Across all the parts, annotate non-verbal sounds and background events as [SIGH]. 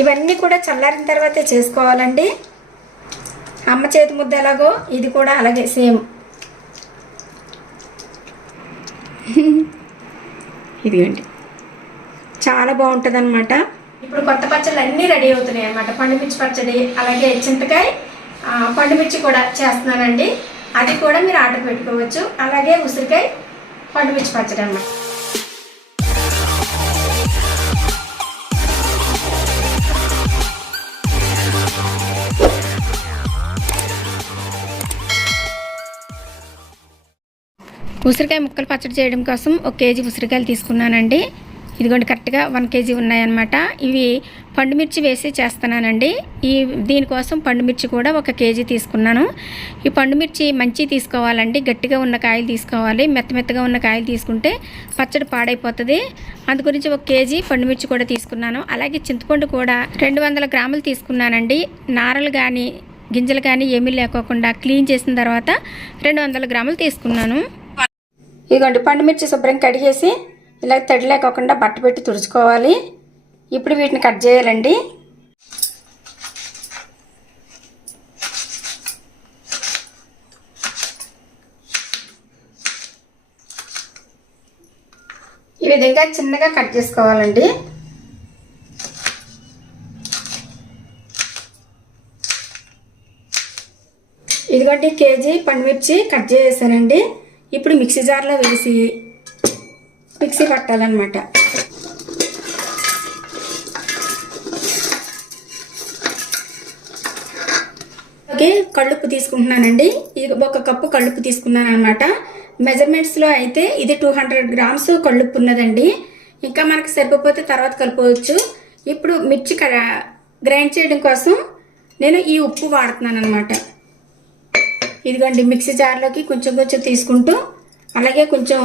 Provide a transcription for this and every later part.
ఇవన్నీ కూడా చల్లారిన తర్వాతే చేసుకోవాలండి. అమ్మ చేతి ముద్ద ఎలాగో ఇది కూడా అలాగే సేమ్. [LAUGHS] ఇదిగోండి. చాలా బాగుంటుంది అనమాట ఇప్పుడు కొత్త పచ్చళ్ళు అన్నీ రెడీ అవుతున్నాయి అనమాట పండుమిర్చి పచ్చడి అలాగే చింతకాయ పండుమిర్చి కూడా చేస్తున్నానండి. అది కూడా మీరు ఆర్డర్ పెట్టుకోవచ్చు. అలాగే ఉసిరికాయ పండుమిర్చి పచ్చడి అన్నమాట. ఉసిరికాయ ముక్కలు పచ్చడి చేయడం కోసం ఒక కేజీ ఉసిరికాయలు తీసుకున్నానండి. ఇదిగోండి కరెక్ట్గా వన్ కేజీ ఉన్నాయన్నమాట. ఇవి పండుమిర్చి వేసి చేస్తున్నానండి. ఈ దీనికోసం పండుమిర్చి కూడా ఒక కేజీ తీసుకున్నాను. ఈ పండుమిర్చి మంచి తీసుకోవాలండి. గట్టిగా ఉన్న కాయలు తీసుకోవాలి. మెత్త మెత్తగా ఉన్న కాయలు తీసుకుంటే పచ్చడి పాడైపోతుంది. అందు గురించి ఒక కేజీ పండుమిర్చి కూడా తీసుకున్నాను. అలాగే చింతపండు కూడా రెండు వందల గ్రాములు తీసుకున్నానండి. నారలు కానీ గింజలు కానీ ఏమీ లేకోకుండా క్లీన్ చేసిన తర్వాత రెండు వందల గ్రాములు తీసుకున్నాను. ఇదిగోండి పండుమిర్చి శుభ్రం కడిగేసి ఇలా తడి లేకోకుండా బట్ట పెట్టి తుడుచుకోవాలి. ఇప్పుడు వీటిని కట్ చేయాలండి. ఈ విధంగా చిన్నగా కట్ చేసుకోవాలండి. ఇదిగోండి కేజీ పండుమిర్చి కట్ చేసేసానండి. ఇప్పుడు మిక్సీ జార్లో వేసి మిక్సీ పట్టాలన్నమాట. ఓకే కళ్ళుప్పు తీసుకుంటున్నానండి. ఇది ఒక కప్పు కళ్ళుప్పు తీసుకున్నాను అనమాట మెజర్మెంట్స్లో అయితే ఇది టూ హండ్రెడ్ గ్రామ్స్ కళ్ళుప్పు ఉన్నదండి. ఇంకా మనకు సరిపోతే తర్వాత కలుపుకోవచ్చు. ఇప్పుడు మిర్చి క- గ్రైండ్ చేయడం కోసం నేను ఈ ఉప్పు వాడుతున్నాను అనమాట ఇదిగోండి మిక్సీ జార్లోకి కొంచెం కొంచెం తీసుకుంటూ అలాగే కొంచెం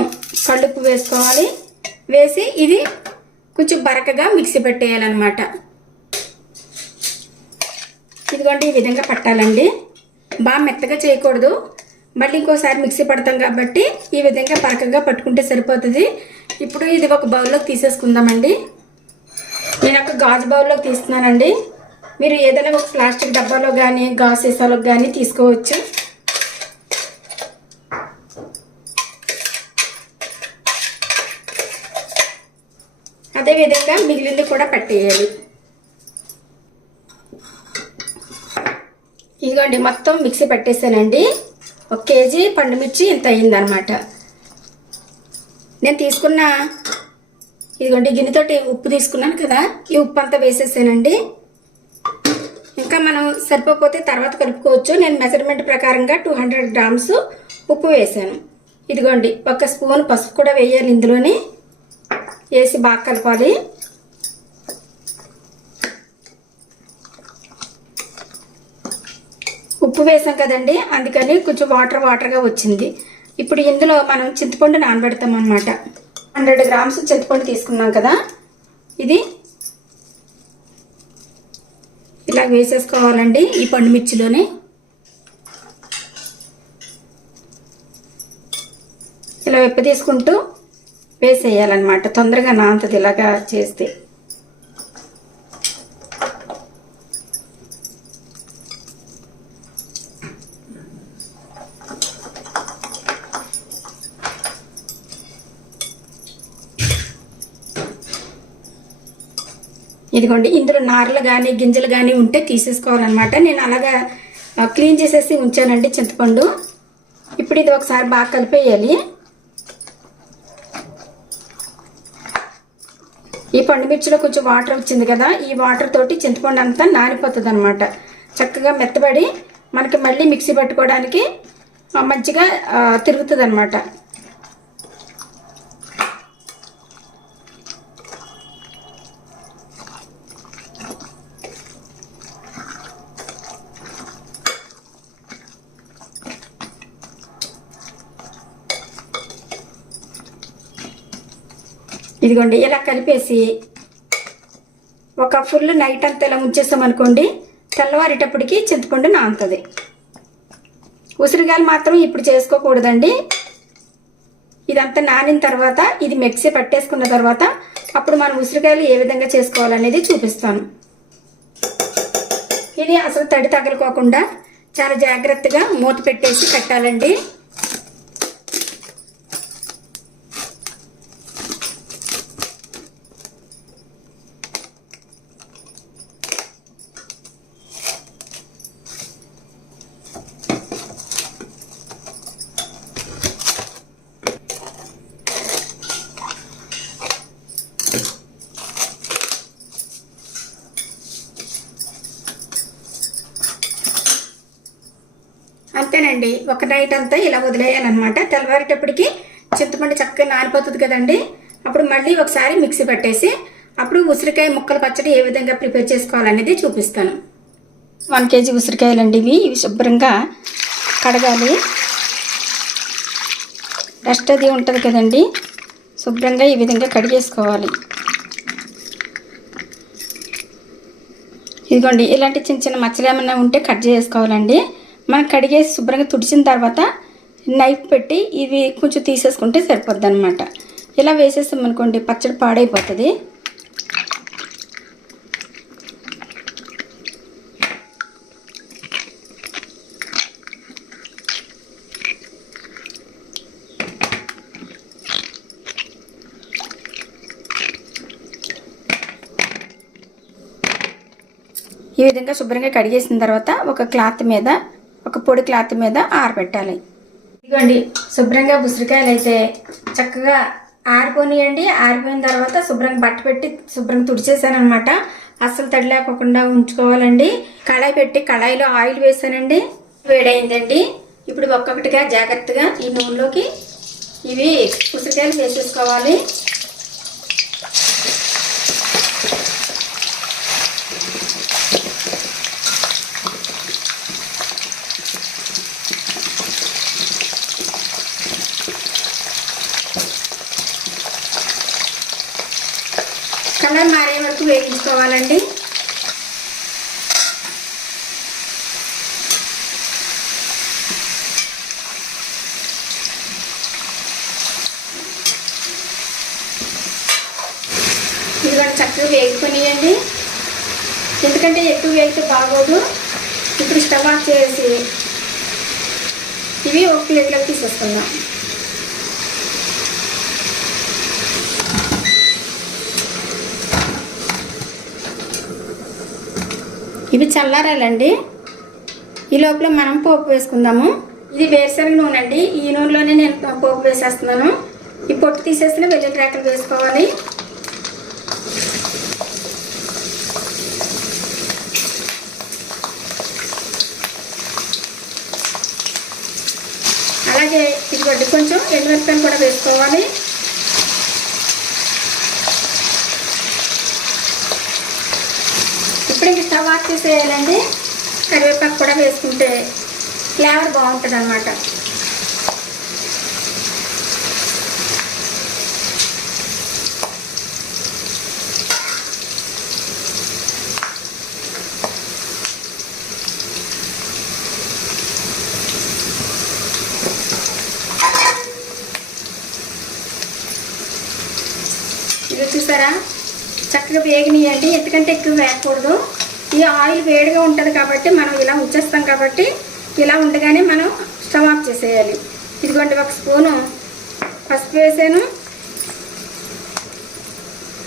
కళ్ళుప్పు వేసుకోవాలి. వేసి ఇది కొంచెం బరకగా మిక్సీ పెట్టేయాలన్నమాట. ఇదిగోండి ఈ విధంగా పట్టాలండి. బాగా మెత్తగా చేయకూడదు. మళ్ళీ ఇంకోసారి మిక్సీ పడతాం కాబట్టి ఈ విధంగా బరకగా పట్టుకుంటే సరిపోతుంది. ఇప్పుడు ఇది ఒక బౌల్లోకి తీసేసుకుందామండి. నేను ఒక గాజు బౌల్లోకి తీస్తున్నానండి. మీరు ఏదైనా ఒక ప్లాస్టిక్ డబ్బాలో కానీ గాజు సీసాలో కానీ తీసుకోవచ్చు. అదే విధంగా మిగిలింది కూడా పెట్టేయాలి. ఇదిగోండి మొత్తం మిక్సీ పెట్టేసానండి ఒక కేజీ పండుమిర్చి ఇంత అయిందనమాట. నేను తీసుకున్న ఇదిగోండి గిన్నెతోటి ఉప్పు తీసుకున్నాను కదా ఈ ఉప్పు అంతా వేసేసానండి. ఇంకా మనం సరిపోతే తర్వాత కలుపుకోవచ్చు. నేను మెజర్మెంట్ ప్రకారంగా టూ హండ్రెడ్ గ్రామ్స్ ఉప్పు వేసాను. ఇదిగోండి ఒక స్పూన్ పసుపు కూడా వేయాలి ఇందులోని. వేసి బాగా కలపాలి. ఉప్పు వేసాం కదండి అందుకని కొంచెం వాటర్ వాటర్గా వచ్చింది. ఇప్పుడు ఇందులో మనం చింతపండు నానబెడతాం అనమాట హండ్రెడ్ గ్రామ్స్ చింతపండు తీసుకున్నాం కదా. ఇది ఇలా వేసేసుకోవాలండి ఈ పండు మిర్చిలోనే. ఇలా వెప్ప తీసుకుంటూ వేసేయాలన్నమాట తొందరగా నాంతది ఇలాగా చేస్తే. ఇదిగోండి ఇందులో నారలు కానీ గింజలు కానీ ఉంటే తీసేసుకోవాలన్నమాట. నేను అలాగా క్లీన్ చేసేసి ఉంచానండి చింతపండు. ఇప్పుడు ఇది ఒకసారి బాగా కలిపేయాలి. ఈ పండు మిర్చిలో కొంచెం వాటర్ వచ్చింది కదా ఈ వాటర్ తోటి చింతపండు అంతా నానిపోతుంది అనమాట చక్కగా మెత్తబడి మనకి మళ్ళీ మిక్సీ పట్టుకోవడానికి మంచిగా తిరుగుతుంది అనమాట ఇదిగోండి ఇలా కలిపేసి ఒక ఫుల్ నైట్ అంతా ఇలా ఉంచేస్తాం తెల్లవారేటప్పటికి చింతపండు నానుతుంది. ఉసిరికాయలు మాత్రం ఇప్పుడు చేసుకోకూడదండి. ఇదంతా నానిన తర్వాత ఇది మిక్సీ పట్టేసుకున్న తర్వాత అప్పుడు మనం ఉసిరికాయలు ఏ విధంగా చేసుకోవాలనేది చూపిస్తాను. ఇది అసలు తడి తగలుకోకుండా చాలా జాగ్రత్తగా మూత పెట్టేసి పెట్టాలండి అంతేనండి ఒక నైట్ అంతా ఇలా వదిలేయాలన్నమాట. తెల్లవారేటప్పటికి చింతపండు చక్కగా నానిపోతుంది కదండి. అప్పుడు మళ్ళీ ఒకసారి మిక్సీ పట్టేసి అప్పుడు ఉసిరికాయ ముక్కల పచ్చడి ఏ విధంగా ప్రిపేర్ చేసుకోవాలనేది చూపిస్తాను. వన్ కేజీ ఉసిరికాయలండి ఇవి. ఇవి శుభ్రంగా కడగాలి. డస్ట్ అది ఉంటుంది కదండి. శుభ్రంగా ఈ విధంగా కడిగేసుకోవాలి. ఇదిగోండి ఇలాంటి చిన్న చిన్న మచ్చలు ఏమైనా ఉంటే కట్ చేసుకోవాలండి. మనం కడిగేసి శుభ్రంగా తుడిచిన తర్వాత నైఫ్ పెట్టి ఇవి కొంచెం తీసేసుకుంటే సరిపోద్ది అనమాట ఇలా వేసేస్తాం అనుకోండి పచ్చడి పాడైపోతుంది. ఈ విధంగా శుభ్రంగా కడిగేసిన తర్వాత ఒక క్లాత్ మీద పొడి క్లాత్ మీద ఆరబెట్టాలి. ఇదిగోండి శుభ్రంగా ఉసిరికాయలు అయితే చక్కగా ఆరిపోనియండి. ఆరిపోయిన తర్వాత శుభ్రంగా బట్ట పెట్టి శుభ్రంగా తుడిచేసాను అనమాట అస్సలు తడి లేకోకుండా ఉంచుకోవాలండి. కళాయి పెట్టి కళాయిలో ఆయిల్ వేసానండి. వేడైందండి. ఇప్పుడు ఒక్కొక్కటిగా జాగ్రత్తగా ఈ నూనెలోకి ఇవి ఉసిరికాయలు వేసేసుకోవాలి. వేయించుకోవాలండి. ఇదిగోండి చక్కగా వేగుకొనియండి ఎందుకంటే ఎక్కువ వేగితే బాగోదు. ఇప్పుడు స్టవ్ ఆఫ్ చేసి ఇవి ఒక ప్లేట్లోకి తీసేసుకుందాం. ఇవి చల్లారాలండి. ఈ లోపల మనం పోపు వేసుకుందాము. ఇది వేరుశనగ నూనె అండి ఈ నూనెలోనే నేను పోపు వేసేస్తున్నాను. ఈ పొట్టు తీసేసిన వెల్లుల్లి రేకలు వేసుకోవాలి. అలాగే ఇదిగొడ్డి కొంచెం ఎండుమిరపకాయలు కూడా వేసుకోవాలి. ఇప్పుడు ఇంక స్టవ్ ఆఫ్ చేసేయాలండి. కరివేపాకు కూడా వేసుకుంటే ఫ్లేవర్ బాగుంటుంది అనమాట ఇది చూసారా చక్కగా వేగనీయండి. ఎందుకంటే ఎక్కువ వేయకూడదు. ఈ ఆయిల్ వేడిగా ఉంటుంది కాబట్టి మనం ఇలా ఉంచేస్తాం కాబట్టి ఇలా ఉండగానే మనం స్టవ్ ఆఫ్ చేసేయాలి. ఇదిగోండి ఒక స్పూను పసుపు వేసాను.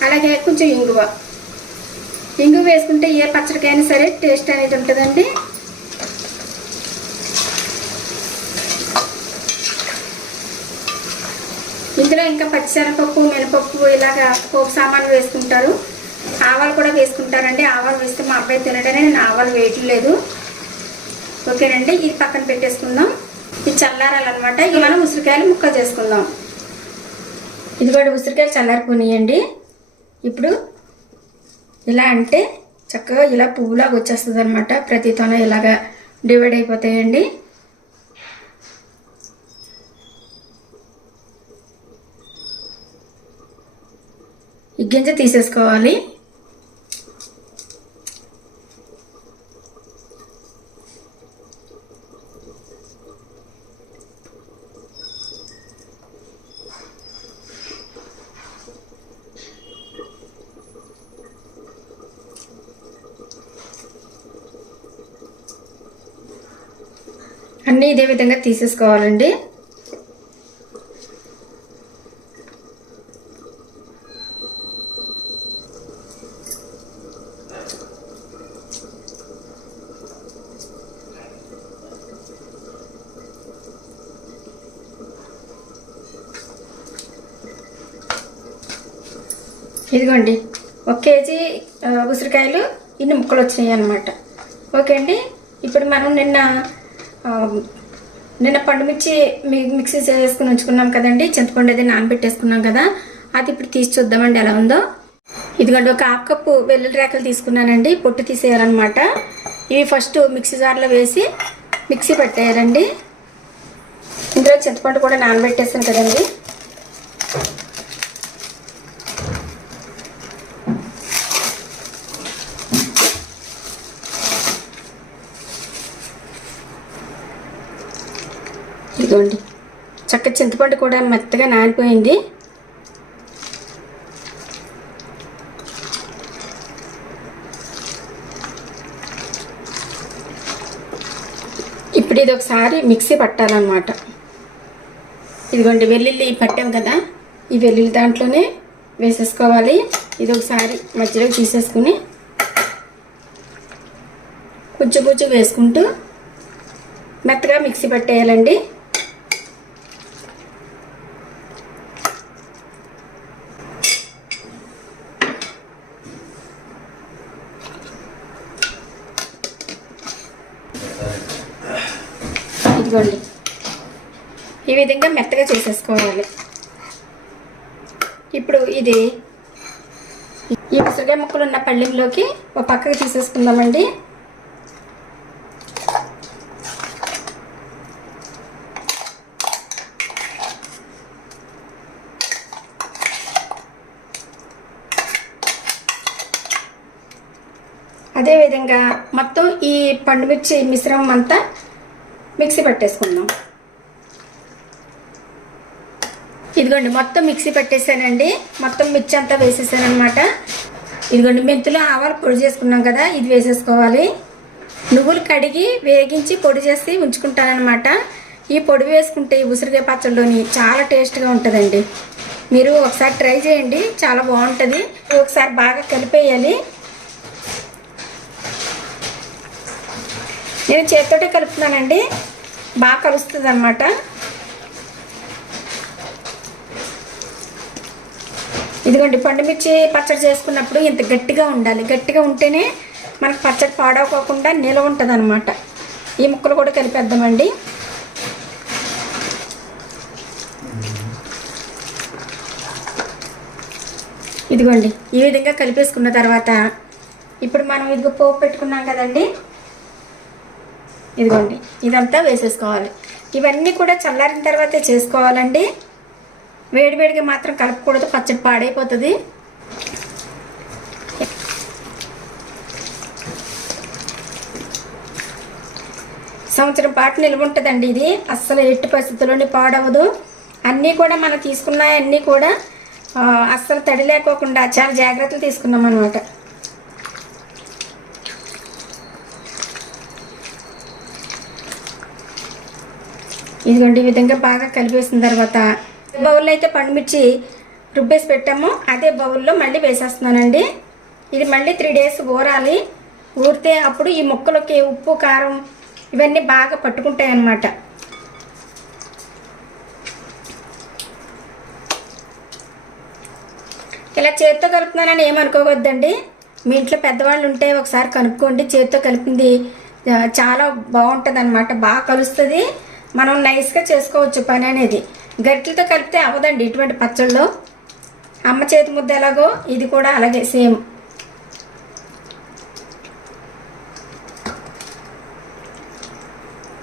అలాగే కొంచెం ఇంగువ. ఇంగువ వేసుకుంటే ఏ పచ్చడికైనా సరే టేస్ట్ అనేది ఉంటుందండి. ఇందులో ఇంకా పచ్చిశనగపప్పు మినపప్పు ఇలాగా పోపు సామాన్లు వేసుకుంటారు. ఆవాలు కూడా వేసుకుంటానండి. ఆవాలు వేస్తే మా అబ్బాయి తినడనే నేను ఆవాలు వేయట్లేదు ఓకేనండి ఇది పక్కన పెట్టేసుకుందాం. ఇది చల్లారాలన్నమాట. ఇది మనం ఉసిరికాయలు ముక్క చేసుకుందాం. ఇది కూడా ఉసిరికాయలు చల్లారిపోనియండి ఇప్పుడు ఇలా అంటే చక్కగా ఇలా పువ్వులాగా వచ్చేస్తుంది అనమాట ప్రతి తొన ఇలాగా డివైడ్ అయిపోతాయండి. ఈ గింజ తీసేసుకోవాలి. అన్నీ ఇదే విధంగా తీసేసుకోవాలండి. ఇదిగోండి ఒక కేజీ ఉసిరికాయలు ఇన్ని ముక్కలు వచ్చినాయి అనమాట ఓకే అండి ఇప్పుడు మనం నిన్న నిన్న పండుమిర్చి మిక్సీ చేసుకుని ఉంచుకున్నాం కదండి చింతపండు అది నానబెట్టేసుకున్నాం కదా అది ఇప్పుడు తీసి చూద్దామండి ఎలా ఉందో. ఇదిగోండి ఒక హాఫ్ కప్పు వెల్లుల్లి రేకలు తీసుకున్నానండి పొట్టు తీసేయాలన్నమాట. ఇవి ఫస్ట్ మిక్సీ జార్లో వేసి మిక్సీ పెట్టేయాలండి. ఇందులో చింతపండు కూడా నానబెట్టేసాను కదండి. ఇదిగోండి. చక్క చింతపండు కూడా మెత్తగా నానిపోయింది. ఇప్పుడు ఇది ఒకసారి మిక్సీ పట్టాలన్నమాట. ఇదిగోండి వెల్లుల్లి పట్టాం కదా ఈ వెల్లుల్లి దాంట్లోనే వేసేసుకోవాలి. ఇది ఒకసారి మధ్యలో తీసేసుకుని కొంచెం కొంచెం వేసుకుంటూ మెత్తగా మిక్సీ పట్టేయాలండి. ఇదిగోండి ఈ విధంగా మెత్తగా చేసేసుకోవాలి. ఇప్పుడు ఇది ఈ ఉసిరికాయ ముక్కలు ఉన్న పళ్ళెంలోకి ఒక పక్కకు తీసేసుకుందామండి. అదేవిధంగా మొత్తం ఈ పండుమిర్చి మిశ్రమం అంతా మిక్సీ పెట్టేసుకుందాం. ఇదిగోండి మొత్తం మిక్సీ పెట్టేసానండి. మొత్తం మిర్చి అంతా వేసేసాను అనమాట ఇదిగోండి మెంతులు ఆవాలు పొడి చేసుకున్నాం కదా ఇది వేసేసుకోవాలి. నువ్వులు కడిగి వేగించి పొడి చేసి ఉంచుకుంటానమాట ఈ పొడి వేసుకుంటే ఈ ఉసిరికాయ పచ్చడిలోని చాలా టేస్ట్గా ఉంటుందండి. మీరు ఒకసారి ట్రై చేయండి చాలా బాగుంటుంది. ఒకసారి బాగా కలిపేయాలి. నేను చేతితోటే కలుపుతున్నానండి. బాగా కలుస్తుంది అనమాట ఇదిగోండి పండుమిర్చి పచ్చడి చేసుకున్నప్పుడు ఇంత గట్టిగా ఉండాలి. గట్టిగా ఉంటేనే మనకు పచ్చడి పాడవకోకుండా నిలవ ఉంటుంది అనమాట ఈ ముక్కలు కూడా కలిపేద్దామండి. ఇదిగోండి ఈ విధంగా కలిపేసుకున్న తర్వాత ఇప్పుడు మనం ఇదిగో పోపు పెట్టుకున్నాం కదండి. ఇదిగోండి ఇదంతా వేసేసుకోవాలి. ఇవన్నీ కూడా చల్లారిన తర్వాతే చేసుకోవాలండి. వేడివేడిగా మాత్రం కలపకూడదు పచ్చడి పాడైపోతుంది. సంవత్సరం పాటు నిల్వ ఉంటుందండి ఇది. అస్సలు ఎట్టి పరిస్థితుల్లోని పాడవదు. అన్నీ కూడా మనం తీసుకున్నాయన్నీ కూడా అస్సలు తడి లేకోకుండా చాలా జాగ్రత్తలు తీసుకున్నాం అనమాట ఇదిగోండి ఈ విధంగా బాగా కలిపేసిన తర్వాత బౌల్లో అయితే పండుమిర్చి రుబ్బేసి పెట్టాము. అదే బౌల్లో మళ్ళీ వేసేస్తున్నానండి. ఇది మళ్ళీ త్రీ డేస్ ఊరాలి. ఊరితే అప్పుడు ఈ ముక్కలకి ఉప్పు కారం ఇవన్నీ బాగా పట్టుకుంటాయి అన్నమాట ఇలా చేత్తో కలుపుతున్నానని ఏమనుకోవద్దండి మీ ఇంట్లో పెద్దవాళ్ళు ఉంటే ఒకసారి కనుక్కోండి. చేత్తో కలిపింది చాలా బాగుంటుంది అనమాట బాగా కలుస్తుంది. మనం నైస్గా చేసుకోవచ్చు పని అనేది. గట్టిలతో కలిపితే అవ్వదండి ఇటువంటి పచ్చళ్ళు. అమ్మ చేతి ముద్ద ఎలాగో ఇది కూడా అలాగే సేమ్.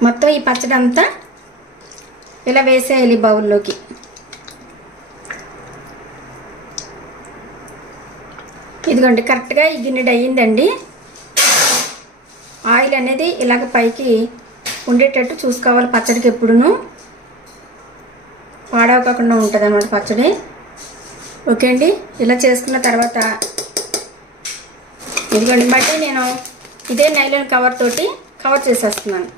మొత్తం ఈ పచ్చడి అంతా ఇలా వేసేయాలి బౌల్లోకి. ఇదిగోండి కరెక్ట్గా ఈ గిన్నెడు అయ్యిందండి. ఆయిల్ అనేది ఇలాగ పైకి ఉండేటట్టు చూసుకోవాలి పచ్చడికి ఎప్పుడును. పాడవకుండా ఉంటుంది అనమాట పచ్చడి. ఓకే అండి ఇలా చేసుకున్న తర్వాత ఇదిగోండి బట్టి నేను ఇదే నైలాన్ కవర్ తోటి కవర్ చేసేస్తున్నాను.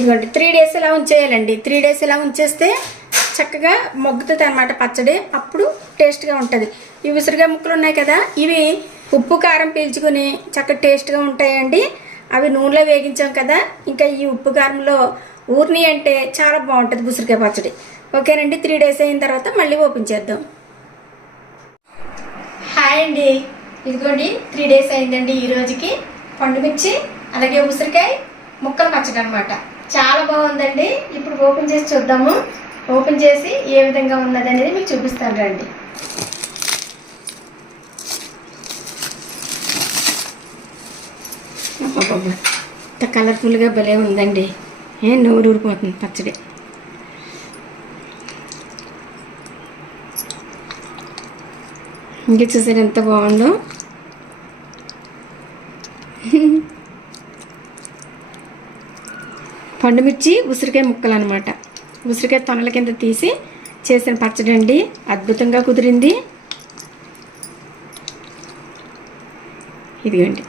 ఇదిగోండి త్రీ డేస్ ఇలా ఉంచేయాలండి? త్రీ డేస్ ఇలా ఉంచేస్తే చక్కగా మొగ్గుతుంది అనమాట పచ్చడి. అప్పుడు టేస్ట్గా ఉంటుంది. ఈ ఉసిరికాయ ముక్కలు ఉన్నాయి కదా ఇవి ఉప్పు కారం పీల్చుకుని చక్కగా టేస్ట్గా ఉంటాయండి. అవి నూనెలో వేగించాం కదా ఇంకా ఈ ఉప్పు కారంలో ఊరిని అంటే చాలా బాగుంటుంది ఉసిరికాయ పచ్చడి. ఓకేనండి త్రీ డేస్ అయిన తర్వాత మళ్ళీ ఓపెన్ చేద్దాం. హాయ్ అండి. ఇదిగోండి త్రీ డేస్ అయిందండి ఈ రోజుకి. పండుమిర్చి అలాగే ఉసిరికాయ ముక్కలు పచ్చడి అనమాట చాలా బాగుందండి. ఇప్పుడు ఓపెన్ చేసి చూద్దాము. ఓపెన్ చేసి ఏ విధంగా ఉన్నది అనేది మీకు చూపిస్తాను రండి. ఇంత కలర్ఫుల్గా భలే ఉందండి. ఏ నోరు ఊరిపోతుంది పచ్చడి. ఇంక చూసారు ఎంత బాగుందో. పండుమిర్చి ఉసిరికాయ ముక్కలు అనమాట ఉసిరికాయ తొనల కింద తీసి చేసిన పచ్చడి అండి అద్భుతంగా కుదిరింది. ఇదిగోండి.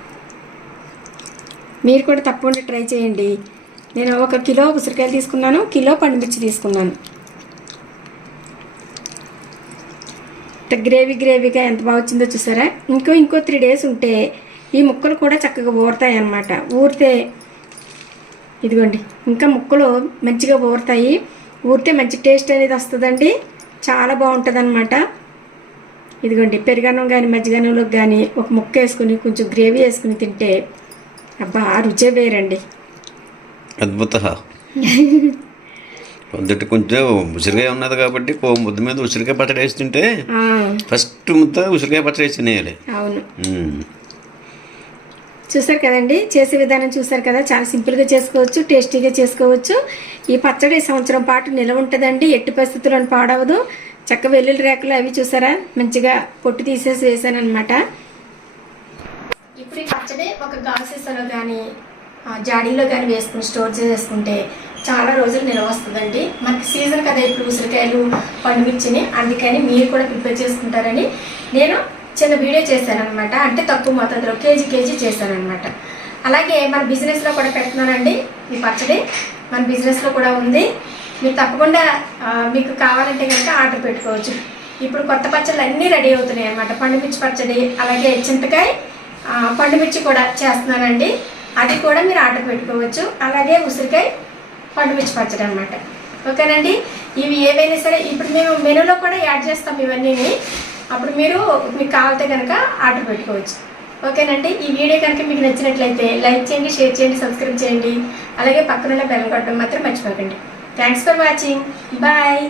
మీరు కూడా తప్పకుండా ట్రై చేయండి. నేను ఒక కిలో ఉసిరికాయలు తీసుకున్నాను కిలో పండుమిర్చి తీసుకున్నాను. గ్రేవీ గ్రేవీగా ఎంత బాగా వచ్చిందో చూసారా? ఇంకో ఇంకో త్రీ డేస్ ఉంటే ఈ ముక్కలు కూడా చక్కగా ఊరుతాయి అన్నమాట ఊరితే ఇదిగోండి ఇంకా ముక్కలు మంచిగా ఊరుతాయి ఊరితే మంచి టేస్ట్ అనేది వస్తుందండి. చాలా బాగుంటుంది అనమాట ఇదిగోండి పెరుగన్నం కానీ మజ్జిగన్నంలోకి కానీ ఒక ముక్క వేసుకుని కొంచెం గ్రేవీ వేసుకుని తింటే అబ్బా రుచే వేరండి. అద్భుత పొద్దుట [LAUGHS] కొంచెం ఉసిరికాయ ఉన్నది కాబట్టి ముద్ద మీద ఉసిరికాయ పచ్చడి వేసి తింటే ఫస్ట్ ముద్ద ఉసిరికాయ పచ్చడి వేసి తినేయాలి. అవును. చూసారు కదండి? చేసే విధానం చూసారు కదా? చాలా సింపుల్గా చేసుకోవచ్చు టేస్టీగా చేసుకోవచ్చు. ఈ పచ్చడి సంవత్సరం పాటు నిలవ ఉంటుందండి. ఎట్టి పరిస్థితుల్లో పాడవదు. చక్క వెల్లుల్లి రేకులు అవి చూసారా? మంచిగా పొట్టు తీసేసి వేసాను అనమాట ఇప్పుడు ఈ పచ్చడి ఒక గాజు కానీ జాడీలో కానీ వేసుకుని స్టోర్ చేసుకుంటే చాలా రోజులు నిల్వ వస్తుందండి. మనకి సీజన్ కదా ఇప్పుడు ఉసిరికాయలు పండుమిర్చిని అందుకని మీరు కూడా ప్రిపేర్ చేసుకుంటారని. నేను చిన్న వీడియో చేశానమాట అంటే తక్కువ మొత్తంలో కేజీ కేజీ చేశానమాట అలాగే మన బిజినెస్లో కూడా పెడుతున్నానండి ఈ పచ్చడి. మన బిజినెస్లో కూడా ఉంది. మీరు తప్పకుండా మీకు కావాలంటే కనుక ఆర్డర్ పెట్టుకోవచ్చు. ఇప్పుడు కొత్త పచ్చళ్ళు అన్నీ రెడీ అవుతున్నాయి అనమాట పండుమిర్చి పచ్చడి అలాగే చింతకాయ పండుమిర్చి కూడా చేస్తున్నానండి. అది కూడా మీరు ఆర్డర్ పెట్టుకోవచ్చు. అలాగే ఉసిరికాయ పండుమిర్చి పచ్చడి అనమాట ఓకేనండి? ఇవి ఏవైనా సరే ఇప్పుడు మేము మెనూలో కూడా యాడ్ చేస్తాం ఇవన్నీ అప్పుడు మీరు మీకు కావాలంటే కనుక ఆర్డర్ పెట్టుకోవచ్చు. ఓకేనండి? ఈ వీడియో కనుక మీకు నచ్చినట్లయితే లైక్ చేయండి షేర్ చేయండి సబ్స్క్రైబ్ చేయండి. అలాగే పక్కనున్న బెల్ కొట్టడం మాత్రం మర్చిపోకండి. Thanks for watching bye